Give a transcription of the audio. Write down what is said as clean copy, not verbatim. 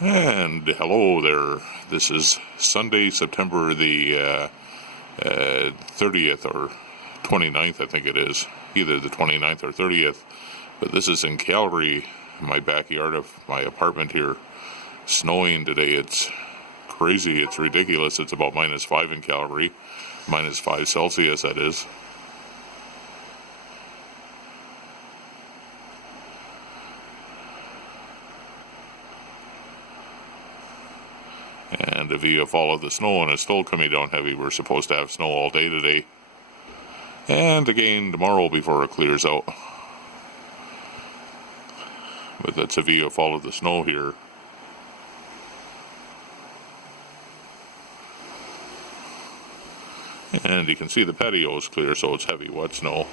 And hello there. This is Sunday, September the 30th or 29th, I think it is. Either the 29th or 30th. But this is in Calgary, my backyard of my apartment here. Snowing today. It's crazy. It's ridiculous. It's about -5 in Calgary. -5 Celsius, that is. And if you follow the snow, and it's still coming down heavy, we're supposed to have snow all day today. And again tomorrow before it clears out. But that's if you follow the snow here. And you can see the patio is clear, so it's heavy wet snow.